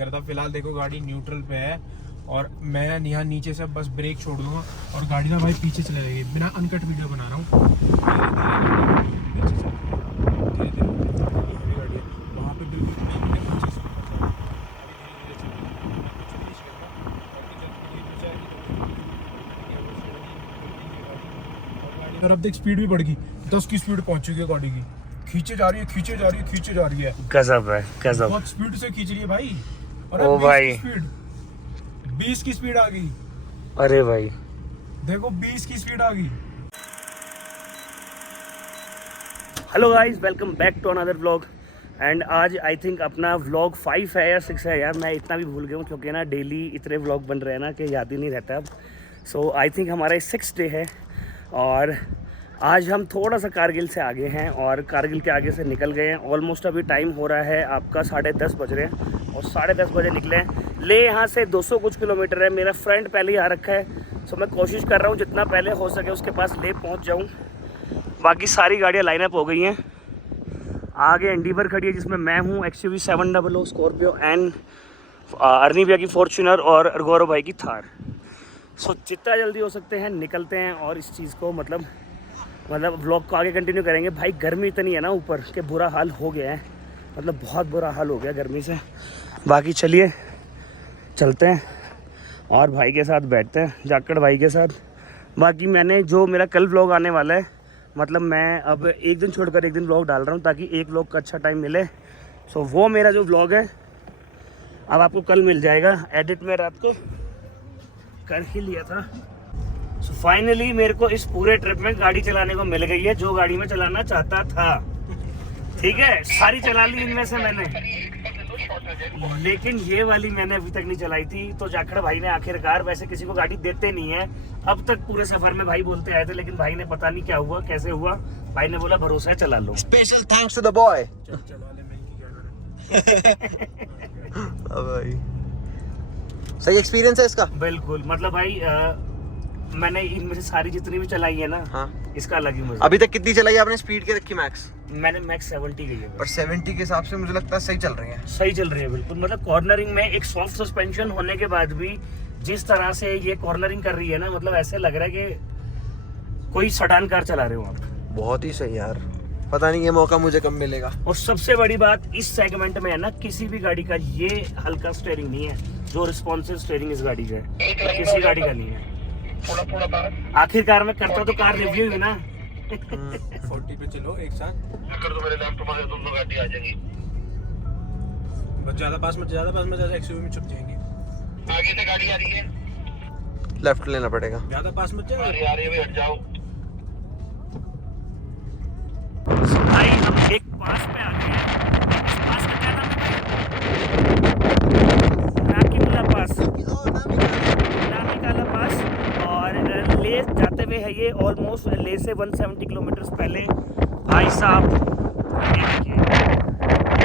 करता। फिलहाल देखो गाड़ी न्यूट्रल पे है और मैं यहाँ नीचे से बस ब्रेक छोड़ दूंगा और गाड़ी ना भाई पीछे चले जाएगी। बिना अनकट वीडियो बना रहा हूँ। वहाँ पे बिल्कुल और अब देख स्पीड भी बढ़ गई, 10 की स्पीड पहुंच चुकी है गाड़ी की। खींचे जा रही है, खींचे जा रही है, खींचे जा रही है। गजब है, गजब। बहुत स्पीड से खींच रही है भाई। और ओ भाई, 20 की स्पीड आ गई। अरे भाई देखो 20 की स्पीड आ गई। Hello guys, welcome back to another vlog. And आज आई थिंक अपना व्लॉग 5 है या 6 है यार, मैं इतना भी भूल गया हूँ क्योंकि ना डेली इतने व्लॉग बन रहे हैं ना कि याद ही नहीं रहता अब। सो आई थिंक हमारा 6th डे है और आज हम थोड़ा सा कारगिल से आगे हैं और कारगिल के आगे से निकल गए हैं। ऑलमोस्ट अभी टाइम हो रहा है आपका 10:30 बज रहे हैं और 10:30 बजे निकले हैं। ले यहाँ से 200 कुछ किलोमीटर है। मेरा फ्रेंड पहले ही आ रखा है, सो मैं कोशिश कर रहा हूँ जितना पहले हो सके उसके पास ले पहुँच जाऊँ। बाकी सारी गाड़ियाँ लाइनअप हो गई हैं। आगे एंडीवर खड़ी है जिसमें मैं हूँ, XUV 700 स्कॉर्पियो एंड अर्नी भैया की फॉर्च्यूनर और गौरव भाई की थार। सो जितना जल्दी हो सकते हैं निकलते हैं और इस चीज़ को मतलब व्लॉग को आगे कंटिन्यू करेंगे। भाई गर्मी इतनी है ना ऊपर कि बुरा हाल हो गया है, मतलब बहुत बुरा हाल हो गया गर्मी से। बाकी चलिए चलते हैं और भाई के साथ बैठते हैं, जाकड़ भाई के साथ। बाकी मैंने जो मेरा कल व्लॉग आने वाला है, मतलब मैं अब एक दिन छोड़कर एक दिन व्लॉग डाल रहा हूँ ताकि एक व्लॉग का अच्छा टाइम मिले। सो वो मेरा जो व्लॉग है अब आपको कल मिल जाएगा। एडिट में रात को कर ही लिया था। सो फाइनली मेरे को इस पूरे ट्रिप में गाड़ी चलाने को मिल गई है जो गाड़ी में चलाना चाहता था। ठीक है, सारी चला ली इनमें से मैंने, लेकिन ये वाली मैंने अभी तक नहीं चलाई थी। तो जाखड़ भाई ने आखिरकार, वैसे किसी को गाड़ी देते नहीं है अब तक, पूरे सफर में भाई बोलते आए थे, लेकिन भाई ने पता नहीं क्या हुआ कैसे हुआ, भाई ने बोला भरोसा है चला लो। Special thanks to the boy. चला ले, मैं क्या करूं। भाई सही एक्सपीरियंस है इसका। बिल्कुल, मतलब भाई मैंने इनमें से सारी जितनी भी चलाई है ना, हाँ। इसका अलग ही मजा। अभी तक कितनी चलाई आपने? स्पीड के रखी मैक्स? मैंने मैक्स 70 गई है, पर 70 के हिसाब से मुझे लगता है सही चल रही है। सही चल रही है बिल्कुल। मतलब कॉर्नरिंग में एक सॉफ्ट सस्पेंशन होने के बाद भी जिस तरह से ये कॉर्नरिंग कर रही है ना, मतलब ऐसे लग रहा है कि कोई सडान कार चला रहे हो आप। बहुत ही सही यार, पता नहीं ये मौका मुझे कब मिलेगा। और सबसे बड़ी बात इस सेगमेंट में है ना, किसी भी गाड़ी का ये हल्का स्टीयरिंग नहीं है जो रिस्पॉन्सिव स्टीयरिंग इस गाड़ी का है, किसी गाड़ी का नहीं है। आखिरकार मैं करता तो कार रिव्यू है ना। 40 पे चलो एक साथ, कर दो मेरे लैपटॉप में, दोनों गाड़ी आ जाएगी। बस ज्यादा पास मत XUV में छुप जाएंगे। आगे से गाड़ी आ रही है, लेफ्ट लेना पड़ेगा। ज्यादा पास मत जाओ। आ रही है, हट जाओ। भाई हम एक पास पे आ गए हैं। इस पास का क्या नाम है? नाकीमुला पास, नामिकाला पास। और ले जाते हुए है ये ऑलमोस्ट ले से 170 किलोमीटर पहले। भाई साहब ये देखिए,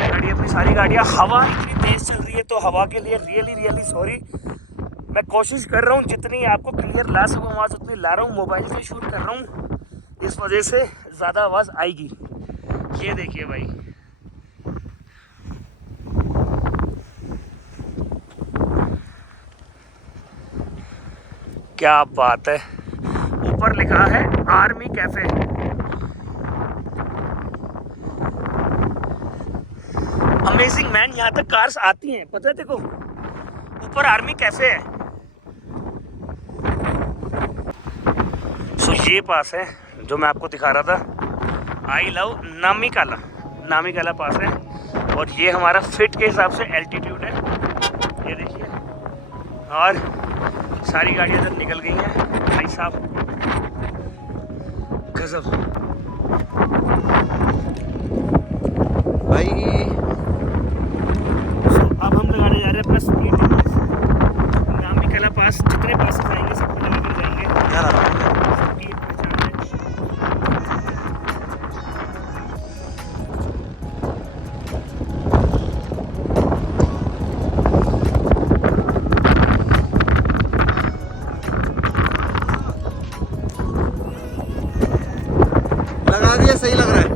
गाड़ी अपनी सारी गाड़ियाँ, हवा इतनी तेज चल रही है तो हवा के लिए रियली सॉरी। मैं कोशिश कर रहा हूँ जितनी आपको क्लियर ला सकूँ आवाज़ उतनी ला रहा हूँ। मोबाइल से शूट कर रहा हूँ, इस वजह से ज़्यादा आवाज़ आएगी। ये देखिए भाई, क्या बात है। ऊपर लिखा है आर्मी कैफे। अमेजिंग मैन, यहाँ तक कार्स आती हैं, पता है देखो ऊपर आर्मी कैफे है। सो ये पास है जो मैं आपको दिखा रहा था, आई लव नामिकाला पास है। और ये हमारा फिट के हिसाब से एल्टीट्यूड है, ये देखिए। और सारी गाड़ियाँ इधर निकल गई हैं भाई साहब, गजब भाई। अब हम लगाने जा रहे हैं अपना स्पीड लिमिट। नामिकाला पास जितने पास जाएंगे सबको लगा कर जाएंगे। यार सबकी पहचान है। लगा दिया, सही लग रहा है।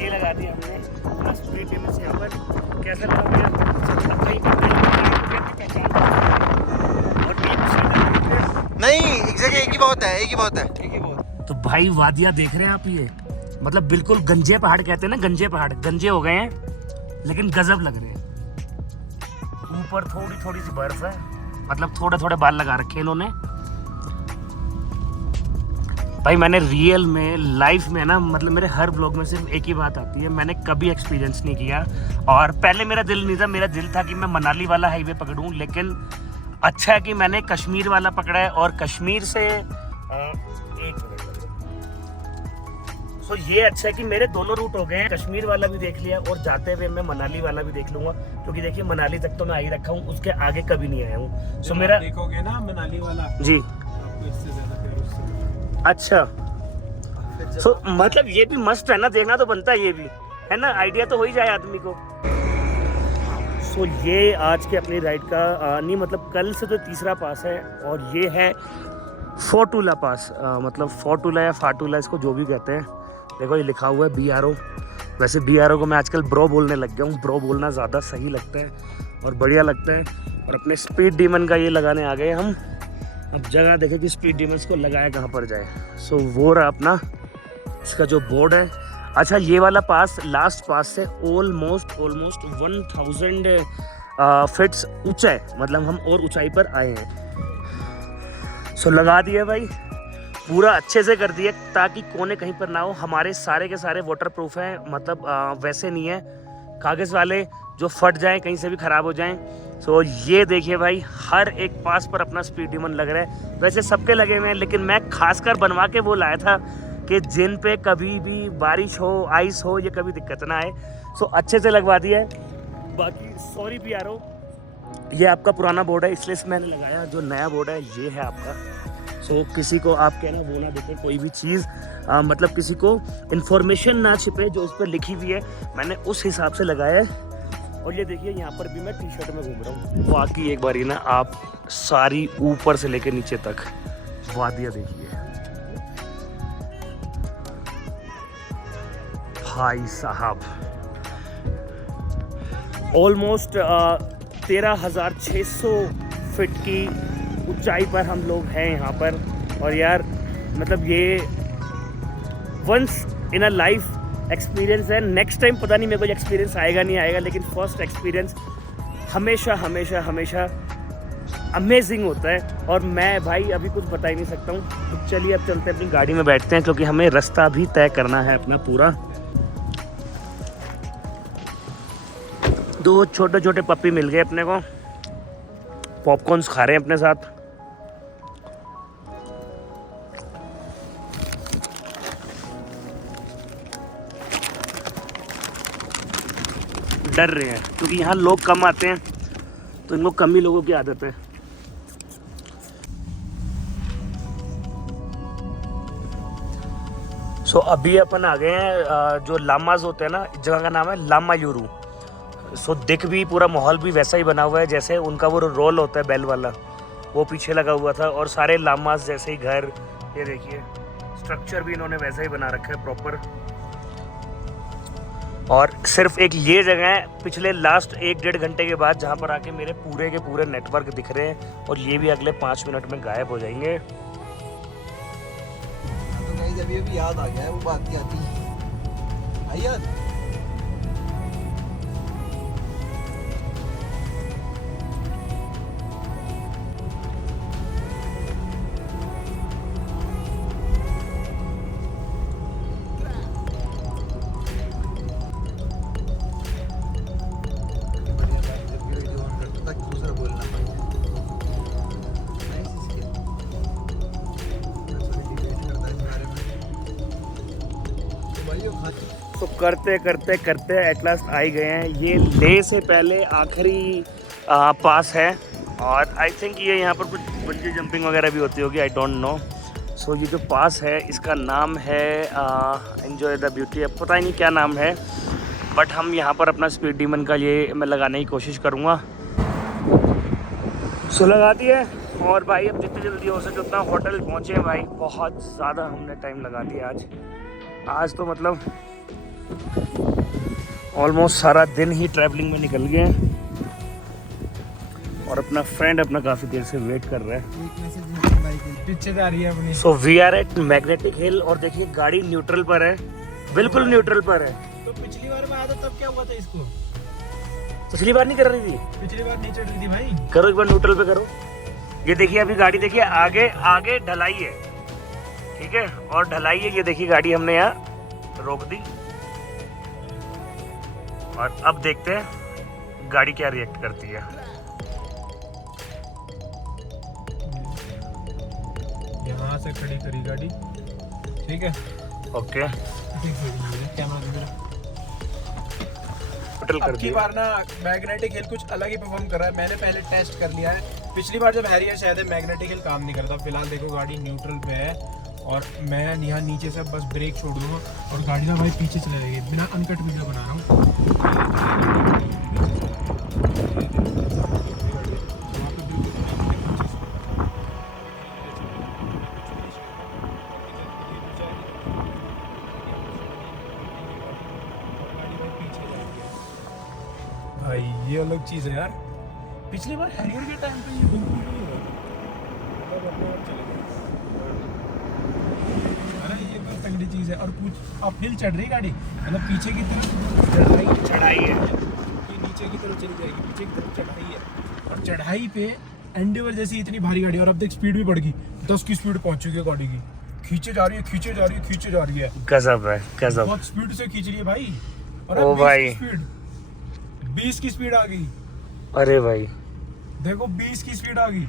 ये लगा दिया हमने अपना स्पीड लिमिट कैसा लगा भैया? कहीं पर पहचान और नहीं, एक जगह एक ही बहुत है, एक ही बहुत है। तो भाई वादियाँ देख रहे हैं आप, ये मतलब बिल्कुल गंजे पहाड़ कहते हैं ना, गंजे पहाड़ गंजे हो गए हैं लेकिन गजब लग रहे हैं। ऊपर थोड़ी थोड़ी सी बर्फ है, मतलब थोड़े थोड़े बाल लगा रखे हैं इन्होंने। भाई मैंने रियल में लाइफ में ना, मतलब मेरे हर ब्लॉग में सिर्फ एक ही बात आती है, मैंने कभी एक्सपीरियंस नहीं किया। और पहले मेरा दिल नहीं था, मेरा दिल था कि मैं मनाली वाला हाईवे पकड़ूं, लेकिन अच्छा है कि मैंने कश्मीर वाला पकड़ा है। और कश्मीर से तो ये अच्छा है कि मेरे दोनों रूट हो गए हैं, कश्मीर वाला भी देख लिया और जाते हुए मैं मनाली वाला भी देख लूंगा, क्योंकि देखिए मनाली तक तो मैं आ ही रखा हूँ, उसके आगे कभी नहीं आया हूँ। सो मेरा देखोगे ना मनाली वाला जी, आपको इससे ज्यादा प्यार उससे। अच्छा सो मतलब ये भी मस्त है ना, देखना तो बनता है ये भी, है ना, आइडिया तो हो ही जाए आदमी को। सो ये आज के अपनी राइड का नहीं, मतलब कल से तो तीसरा पास है और ये है फोटूला पास, मतलब फोटूला या फाटूला, इसको जो भी कहते हैं। देखो ये लिखा हुआ है BRO। वैसे BRO को मैं आजकल ब्रो बोलने लग गया हूँ, ब्रो बोलना ज़्यादा सही लगता है और बढ़िया लगता है। और अपने स्पीड डीमन का ये लगाने आ गए हम। अब जगह देखें कि स्पीड डीमंस को लगाया कहाँ पर जाए। सो वो रहा अपना इसका जो बोर्ड है। अच्छा ये वाला पास लास्ट पास से ऑलमोस्ट 1000 फीट्स ऊंचा है, मतलब हम और ऊंचाई पर आए हैं। सो लगा दिया भाई, पूरा अच्छे से कर दिया ताकि कोने कहीं पर ना हो। हमारे सारे के सारे वाटर प्रूफ हैं, मतलब वैसे नहीं है कागज़ वाले जो फट जाएं, कहीं से भी ख़राब हो जाएं। सो ये देखिए भाई, हर एक पास पर अपना स्पीड डीमन लग रहा है। वैसे सबके लगे हुए हैं, लेकिन मैं खासकर बनवा के वो लाया था कि जिन पे कभी भी बारिश हो, आइस हो, ये कभी दिक्कत ना आए। सो अच्छे से लगवा दिया है। बाकी सॉरी BRO, ये आपका पुराना बोर्ड है इसलिए मैंने लगाया, जो नया बोर्ड है ये है आपका। सो किसी को आप कहना वो ना देखे कोई भी चीज़, मतलब किसी को इन्फॉर्मेशन ना छिपे जो उस पर लिखी हुई है, मैंने उस हिसाब से लगाया है। और ये देखिए यहाँ पर भी मैं टी-शर्ट में घूम रहा हूँ। बाकी एक बार ही ना आप सारी ऊपर से लेकर नीचे तक वादियाँ देखिए भाई साहब। ऑलमोस्ट 13,600 फीट की ऊंचाई पर हम लोग हैं यहाँ पर। और यार मतलब ये once in a life experience है। नेक्स्ट टाइम पता नहीं मेरे को एक्सपीरियंस आएगा नहीं आएगा, लेकिन फर्स्ट एक्सपीरियंस हमेशा हमेशा हमेशा अमेजिंग होता है। और मैं भाई अभी कुछ बता ही नहीं सकता हूँ। तो चलिए अब चलते हैं, अपनी गाड़ी में बैठते हैं, क्योंकि हमें रास्ता भी तय करना है अपना पूरा। दो छोटे छोटे पप्पी मिल गए अपने को, पॉपकॉर्न्स खा रहे हैं अपने साथ। डर रहे हैं क्योंकि यहाँ लोग कम आते हैं, तो इनको कम ही लोगों की आदत है। सो अभी अपन आ गए हैं जो लामाज होते हैं ना, इस जगह का नाम है लामायूरू। सो दिख भी पूरा माहौल भी वैसा ही बना हुआ है जैसे उनका वो रोल होता है बेल वाला, वो पीछे लगा हुआ था। और सारे लामाज जैसे ही घर, ये देखिए स्ट्रक्चर भी इन्होंने वैसा ही बना रखा है प्रॉपर। और सिर्फ एक ये जगह है पिछले लास्ट 1-1.5 घंटे के बाद जहाँ पर आके मेरे पूरे के पूरे नेटवर्क दिख रहे हैं, और ये भी अगले 5 मिनट में गायब हो जाएंगे। तो गाइस अभी अभी याद आ गया है वो बात की आती है। आई याद? तो करते करते करते एट लास्ट आ ही गए हैं। ये ले से पहले आखिरी पास है, और आई थिंक ये यहाँ पर कुछ बंजी जंपिंग वगैरह भी होती होगी, आई डोंट नो। सो ये जो पास है इसका नाम है एंजॉय द ब्यूटी। अब पता ही नहीं क्या नाम है, बट हम यहाँ पर अपना स्पीड डीमन का ये मैं लगाने की कोशिश करूँगा। सो लगा दिया, और भाई अब जितनी जल्दी हो सके उतना होटल पहुँचे हैं। भाई बहुत ज़्यादा हमने टाइम लगा दिया आज तो मतलब ऑलमोस्ट सारा दिन ही ट्रैवलिंग में निकल गए हैं और अपना फ्रेंड अपना काफ़ी देर से वेट कर रहा है। पीछे जा रही है अपनी। So we are at magnetic hill और देखिए गाड़ी न्यूट्रल पर है, बिल्कुल न्यूट्रल पर है। तो पिछली बार मैं आया था तब क्या हुआ था इसको? पिछली बार नहीं कर रही थी, पिछली बार नहीं चढ़ रही थी भाई। करो एक बार न्यूट्रल पे करो। ये देखिए अभी गाड़ी देखिए आगे आगे ढलाई है, ठीक है, और ढलाई है। ये देखिए गाड़ी हमने यहाँ रोक दी और अब देखते हैं गाड़ी क्या रिएक्ट करती है। यहाँ से खड़ी करी गाड़ी, ठीक है, ओके कैमरा टोटल कर अब की दिया। बार ना मैग्नेटिक हिल कुछ अलग ही परफॉर्म कर रहा है। मैंने पहले टेस्ट कर लिया है। पिछली बार जब हैरियर शायद मैग्नेटिक हिल काम नहीं करता। फिलहाल देखो गाड़ी न्यूट्रल पे है और मैं यहाँ नीचे से बस ब्रेक छोड़ दूंगा और गाड़ी ना भाई पीछे चले जाएगी। बिना अनकट वीडियो बना रहा हूँ। भाई ये अलग चीज है यार। पिछली बार हैरियर के टाइम पे ये बिल्कुल नहीं हुआ। तब अपने आप चले गए। अरे ये बहुत तगड़ी चीज है। और कुछ अब हिल चढ़ रही गाड़ी, मतलब पीछे की तरफ चढ़ाई है, ये नीचे की तरफ चली जाएगी, पीछे की तरफ चढ़ाई है। और चढ़ाई पे एंडेवर जैसी इतनी भारी गाड़ी, और अब देख स्पीड भी बढ़ गई, 10 की स्पीड पहुंच चुकी है गाड़ी की। खींचे जा रही है, खींचे जा रही है, खींचे जा रही है। गजब है गजब। बहुत स्पीड से खींच रही है भाई। और ओ भाई। 20 की स्पीड आ गई। अरे भाई देखो 20 की स्पीड आ गई।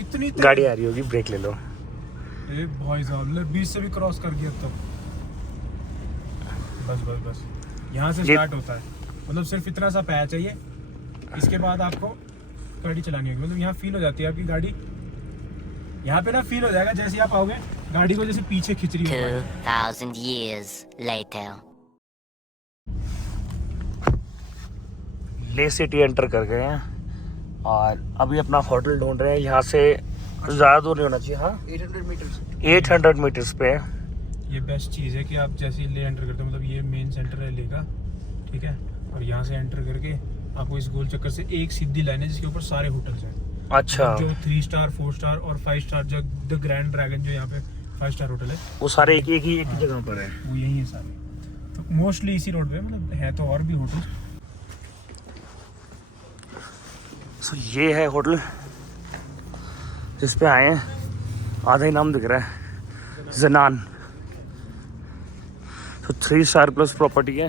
इतनी गाड़ी आ रही होगी, ब्रेक ले लो। ए भाई साहब, 20 से भी क्रॉस कर गया तब। बस बस बस यहाँ से स्टार्ट होता है। मतलब सिर्फ इतना सा पैर चाहिए, इसके बाद आपको गाड़ी चलानी होगी। मतलब यहाँ फील हो जाती है आपकी गाड़ी, यहाँ पे ना फील हो जाएगा जैसे आप आओगे गाड़ी को जैसे पीछे खींच रही है। 2000 years later. ले सिटी एंटर कर गए हैं और अभी अपना होटल ढूंढ रहे हैं। यहाँ से ज़्यादा दूर नहीं होना चाहिए। हाँ 800 मीटर्स 800 मीटर्स पे है। ये बेस्ट चीज़ है कि आप जैसे ही ले एंटर करते हो, मतलब ये मेन सेंटर है ले का, ठीक है, और यहाँ से एंटर करके आपको इस गोल चक्कर से एक सीधी लाइन है जिसके ऊपर सारे होटल्स हैं। अच्छा, जो 3 स्टार 4 स्टार और 5 स्टार, जो द ग्रैंड ड्रैगन जो यहाँ पे 5 स्टार होटल है, वो सारे एक ही जगह पर है। वो यही है सारे। तो मोस्टली इसी रोड पे, मतलब है तो और भी होटल। सो ये है होटल जिस पे आए हैं, आधा ही नाम दिख रहा है, जनान। तो 3 स्टार प्लस प्रॉपर्टी है,